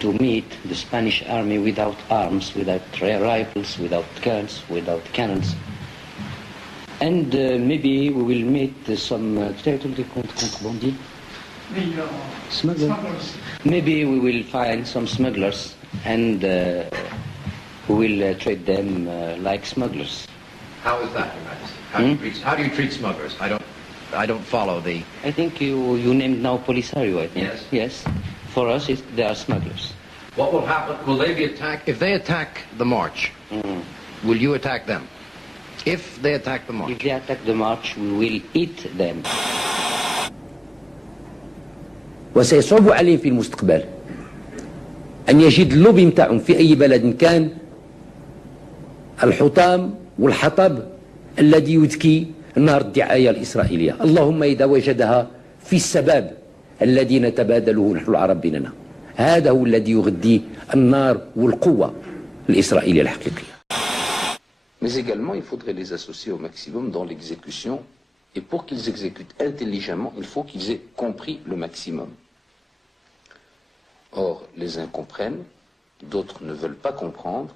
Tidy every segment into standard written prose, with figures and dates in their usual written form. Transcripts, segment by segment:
to meet the Spanish army without arms, without rifles, without guns, without cannons. And maybe we will meet some smugglers. Maybe we will find some smugglers and we will treat them like smugglers. How is that, Your Majesty? How do you treat smugglers? I don't follow the... I think you named now Polisario, I think. Yes. Yes. For us, they are smugglers. What will happen? Will they be attacked? If they attack the march, will you attack them? If they attack the march. If they attack the march, we will eat them. وسيصعب عليهم في المستقبل أن يجد اللوبي متاعهم في أي بلد كان الحطام والحطب الذي يذكي نار الدعاية الإسرائيلية. اللهم إذا وجدها في السباب الذي نتبادله نحن العرب بيننا، هذا هو الذي يغذي النار والقوة الإسرائيلية الحقيقية. Mais également, il faudrait les associer au maximum dans l'exécution. Et pour qu'ils exécutent intelligemment, il faut qu'ils aient compris le maximum. Or, les uns comprennent, d'autres ne veulent pas comprendre,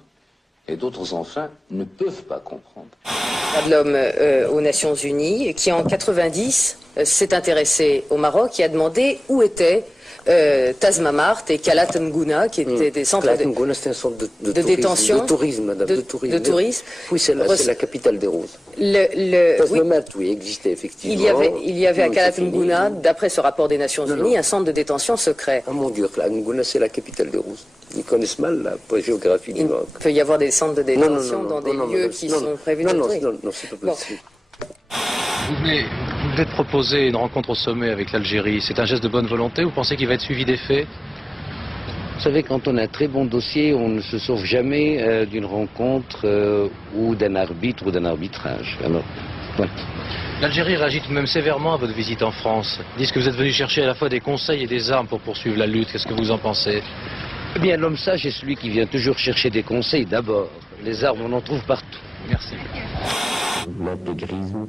et d'autres, enfin, ne peuvent pas comprendre. L'homme aux Nations Unies, qui en 90 s'est intéressé au Maroc et a demandé où étaient Tazmamart et Kalat Mgouna, qui étaient des centres c'est un centre de détention. De tourisme, madame. De tourisme. Oui, c'est la capitale des roses. Tazmamart, oui, existait effectivement. Il y avait à Kalat Mgouna, d'après ce rapport des Nations Unies, un centre de détention secret. Ah mon Dieu, Kalat Mgouna, c'est la capitale des roses. Ils connaissent mal la géographie du Maroc. Il peut y avoir des centres de détention dans des lieux qui sont prévus de tourisme. Non, c'est pas possible. Vous venez de proposer une rencontre au sommet avec l'Algérie. C'est un geste de bonne volonté? Vous pensez qu'il va être suivi des faits? Vous savez, quand on a un très bon dossier, on ne se sauve jamais d'une rencontre ou d'un arbitre ou d'un arbitrage. Alors, voilà. L'Algérie réagit tout de même sévèrement à votre visite en France. Ils disent que vous êtes venu chercher à la fois des conseils et des armes pour poursuivre la lutte. Qu'est-ce que vous en pensez? Eh bien, l'homme sage est celui qui vient toujours chercher des conseils d'abord. Les armes, on en trouve partout. Merci. L'intégrisme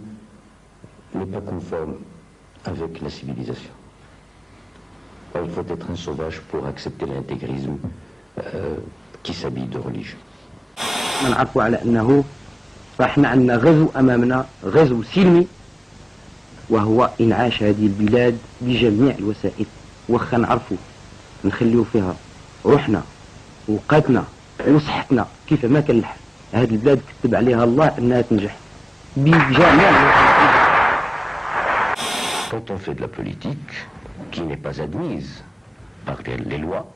n'est pas conforme avec la civilisation. Il faut être un sauvage pour accepter l'intégrisme qui s'habille de religion. نعرفوا على أنه راح عندنا غزو أمامنا، غزو سلمي، وهو إنعاش هذه البلاد بجميع الوسائل. وخا نعرفوا نخليو فيها روحنا وقتنا وصحتنا كيف ما كان الحال. هذه البلاد كتب عليها الله أنها تنجح بجميع. Quand on fait de la politique qui n'est pas admise par les lois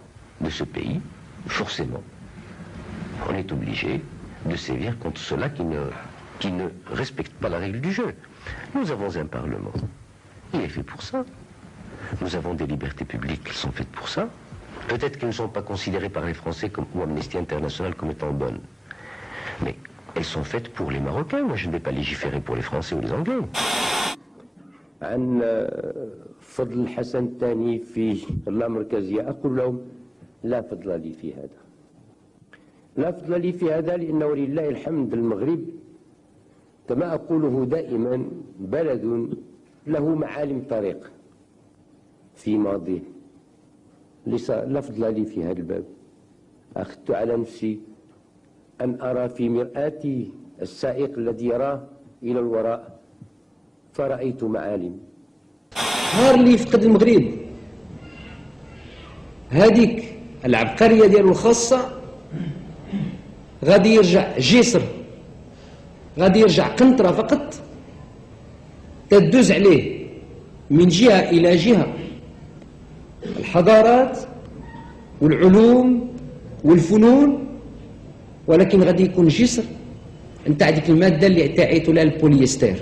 de ce pays, forcément, on est obligé de sévir contre ceux-là qui ne respectent pas la règle du jeu. Nous avons un Parlement, il est fait pour ça. Nous avons des libertés publiques qui sont faites pour ça. Peut-être qu'elles ne sont pas considérées par les Français ou Amnesty International comme étant bonnes. Mais elles sont faites pour les Marocains. Moi, je ne vais pas légiférer pour les Français ou les Anglais. عن فضل الحسن الثاني في اللامركزية أقول لهم لا فضل لي في هذا. لا فضل لي في هذا لأنه ولله الحمد المغرب كما أقوله دائما بلد له معالم طريق في ماضيه. لا فضل لي في هذا الباب. أخذت على نفسي أن أرى في مرآتي السائق الذي يراه إلى الوراء فرأيت معالم. نهار اللي يفقد المغرب هذيك العبقرية ديالو الخاصة غادي يرجع جسر، غادي يرجع قنطرة فقط تدوز عليه من جهة إلى جهة الحضارات والعلوم والفنون، ولكن غادي يكون جسر نتاع ديك المادة اللي تعيطوا لها البوليستر.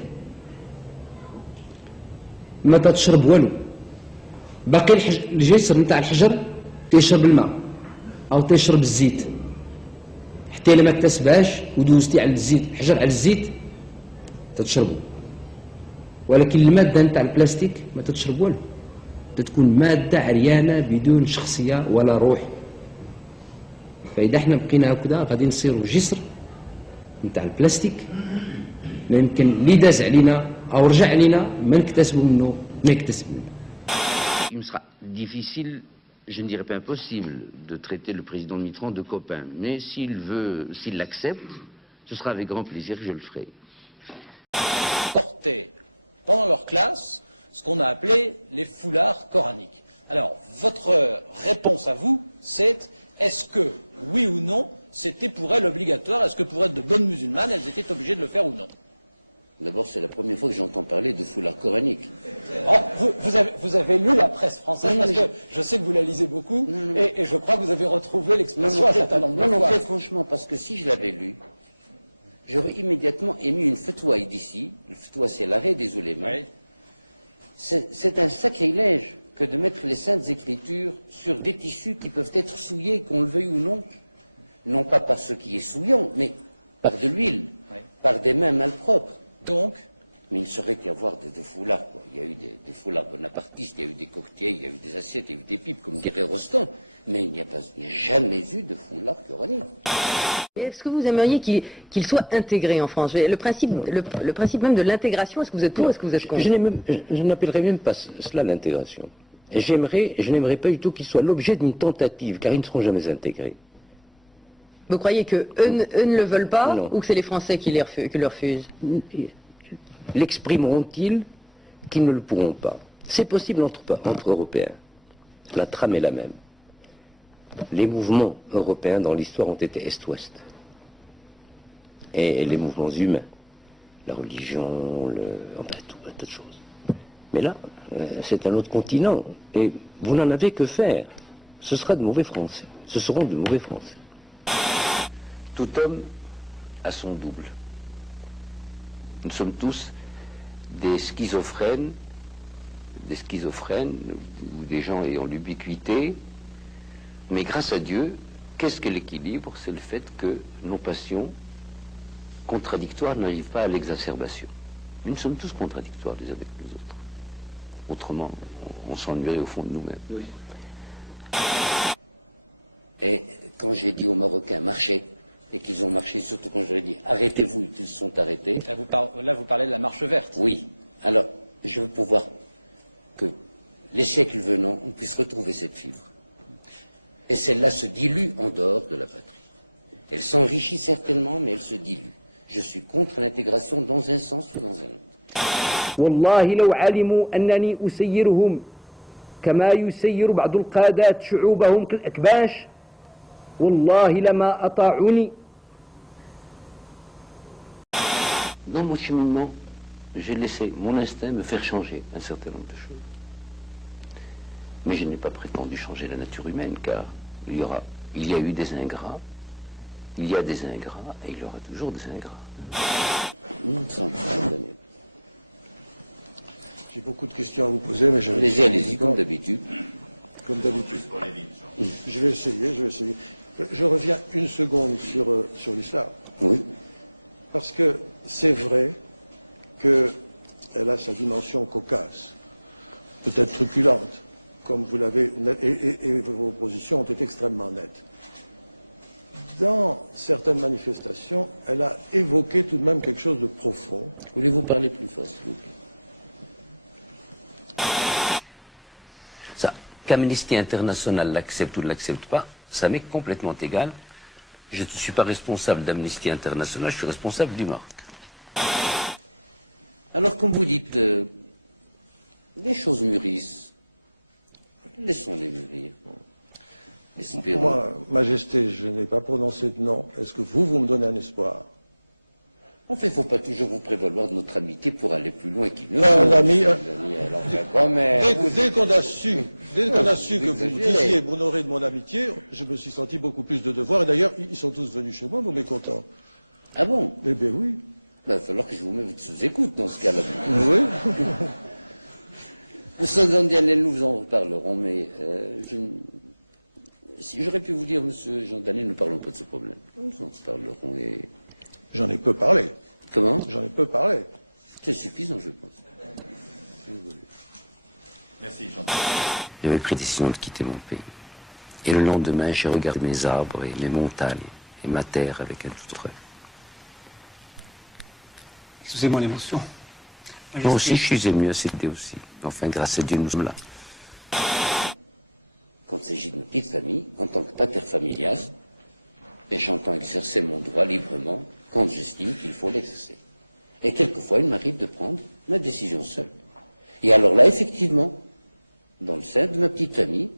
ما تشرب والو، باقي الجسر نتاع الحجر تيشرب الماء او تيشرب الزيت، حتى الا ما اكتسبهاش ودوزتي على الزيت الحجر على الزيت تتشربو. ولكن الماده نتاع البلاستيك ما تتشرب والو، تتكون ماده عريانه بدون شخصيه ولا روح. فاذا احنا بقينا هكذا غادي نصيروا جسر نتاع البلاستيك، ما يمكن اللي داز علينا او رجع علينا ما نكتسبوا منه ما يكتسب منه. Il me sera difficile je ne dirais pas impossible de traiter le président Mitterrand de copain, mais s'il l'accepte, ce sera avec grand plaisir que je le ferai. Portaient pendant leur classe ce qu'on a appelé les foulards coraniques. Alors, votre réponse à vous, c'est est-ce que, oui ou non, c'était pour elles obligatoire? Est-ce que pour être de bonnes musulmanes, elles étaient obligées de le faire ou non? D'abord, c'est la première fois que j'entends parler de foulard coranique. Oh, vous avez lu la presse française, parce que je sais que vous la lisez beaucoup, et je crois que vous avez retrouvé l'expression un certain nombre de fois. Non, très franchement, parce que si je l'avais lu, j'aurais immédiatement émis une fatwa d'ici. Le fatwa, c'est l'arrêt des oulémas. Oui. C'est un sacrilège que de mettre les saintes écritures sur des tissus qui peuvent être souillés, qu'on le veuille ou non. Non pas par ce qui est souillant, mais par de l'huile, par des mains malpropres. Donc, mais il saurait y avoir de foulards, quoi. Il y a eu des foulards bonapartistes, il y a eu des cocktails, il y a eu des assiettes, il y a eu des pipes, comme dirait Rostand. Mais il n'y a jamais eu de foulard coranique. Est-ce que vous aimeriez qu'il soit intégré en France? Le principe même de l'intégration, est-ce que vous êtes pour, est-ce que vous êtes contre? Je n'appellerais même pas cela l'intégration. Je n'aimerais pas du tout qu'il soit l'objet d'une tentative, car ils ne seront jamais intégrés. Vous croyez qu'eux ne le veulent pas, ou que c'est les Français qui le refusent? L'exprimeront-ils qu'ils ne le pourront pas? C'est possible entre Européens. La trame est la même. Les mouvements européens dans l'histoire ont été Est-Ouest. Et les mouvements humains, la religion, un tas de choses. Mais là, c'est un autre continent. Et vous n'en avez que faire. Ce sera de mauvais Français. Ce seront de mauvais Français. Tout homme a son double. Nous sommes tous des schizophrènes ou des gens ayant l'ubiquité. Mais grâce à Dieu, qu'est-ce que l'équilibre? C'est le fait que nos passions contradictoires n'arrivent pas à l'exacerbation. Nous sommes tous contradictoires les uns avec les autres. Autrement, on s'ennuierait au fond de nous-mêmes. Oui. Et quand j'ai dit aux Marocains marchez, et qu'ils ont marché, surtout quand je leur ai dit arrêtez-vous, et qu'ils sont arrêtés. Là, vous parlez de la marche verte. Oui. Alors, je veux pouvoir que les siècles venant, on puisse retrouver cette fibre. Et celle-là se dilue en dehors de la patrie. Elle s'enrichit certainement, mais elle se dilue. Je suis contre l'intégration dans un sens ou dans un autre. والله لو علموا أنني أسيرهم كما يسير بعض القادات شعوبهم كالأكباش والله لما أطاعوني. Dans mon cheminement, j'ai laissé mon instinct me faire changer un certain nombre de choses. Mais je n'ai pas prétendu changer la nature humaine, car il y a eu des ingrats, il y a des ingrats, et il y aura toujours des ingrats. J'ai beaucoup de questions à vous poser, mais je... Allez-y, comme d'habitude. Comme d'habitude. Je vais essayer. Je reviens une seconde sur l'islam. Oui. Parce que c'est vrai qu'elle a sa dimension cocasse, peut-être truculente, comme vous l'avez, et vos positions ont été extrêmement nettes. Dans certaines manifestations, elle a évoqué tout de même quelque chose de profond. Voulez-vous parler plus fort, s'il vous plaît? Ça, qu'Amnesty International l'accepte ou ne l'accepte pas, ça m'est complètement égal. Je ne suis pas responsable d'Amnesty International, je suis responsable du Maroc. Alors, comme vous dites, les choses mûrissent. Laissons-les mûrir. Espérons. Moi, Majesté, je n'ai pas prononcé de nom. Est-ce que vous me donnez un espoir? En fait, il ne faut pas toujours vous prévaloir de notre amitié pour aller plus loin qu'il ne faut. Dès qu'on a su que vous disiez m'honorer de mon amitié, je me suis senti beaucoup plus de devoir. Et d'ailleurs, ils sont tous venus chez moi, vos mécontents. Ah bon? Eh bien oui. Il va falloir que je vous mette sous écoute dans ce cas-là. Oui. Nous vous en reparlerons, mais si j'aurais pu vous dire, monsieur Jean-Daniel, ne parlons pas de ce problème. Nous en reparlerons et... J'en ai peu parlé. Comment? J'en ai peu parlé. C'est suffisant, je pense. Merci, Jean. J'avais pris décision de quitter mon pays. Et le lendemain, j'ai regardé mes arbres et mes montagnes et ma terre avec un tout autre. Excusez-moi l'émotion. Moi aussi, je suis ému à cette idée aussi. Enfin, grâce à Dieu, nous sommes là. quand il s'agit d'une petite famille, en tant que pater familias, et j'entends exercer mon droit librement quand j'estime qu'il faut l'exercer. Et quelquefois, il m'arrive de prendre ma décision seule. Et alors là, effectivement, dans le sein de ma petite famille,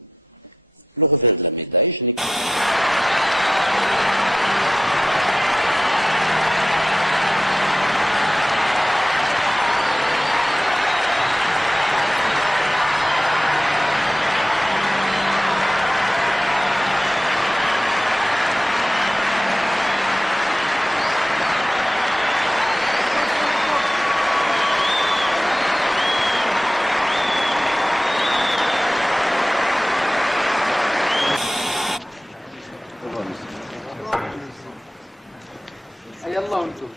le revers de la médaille, je n'ai que... يلا وانتم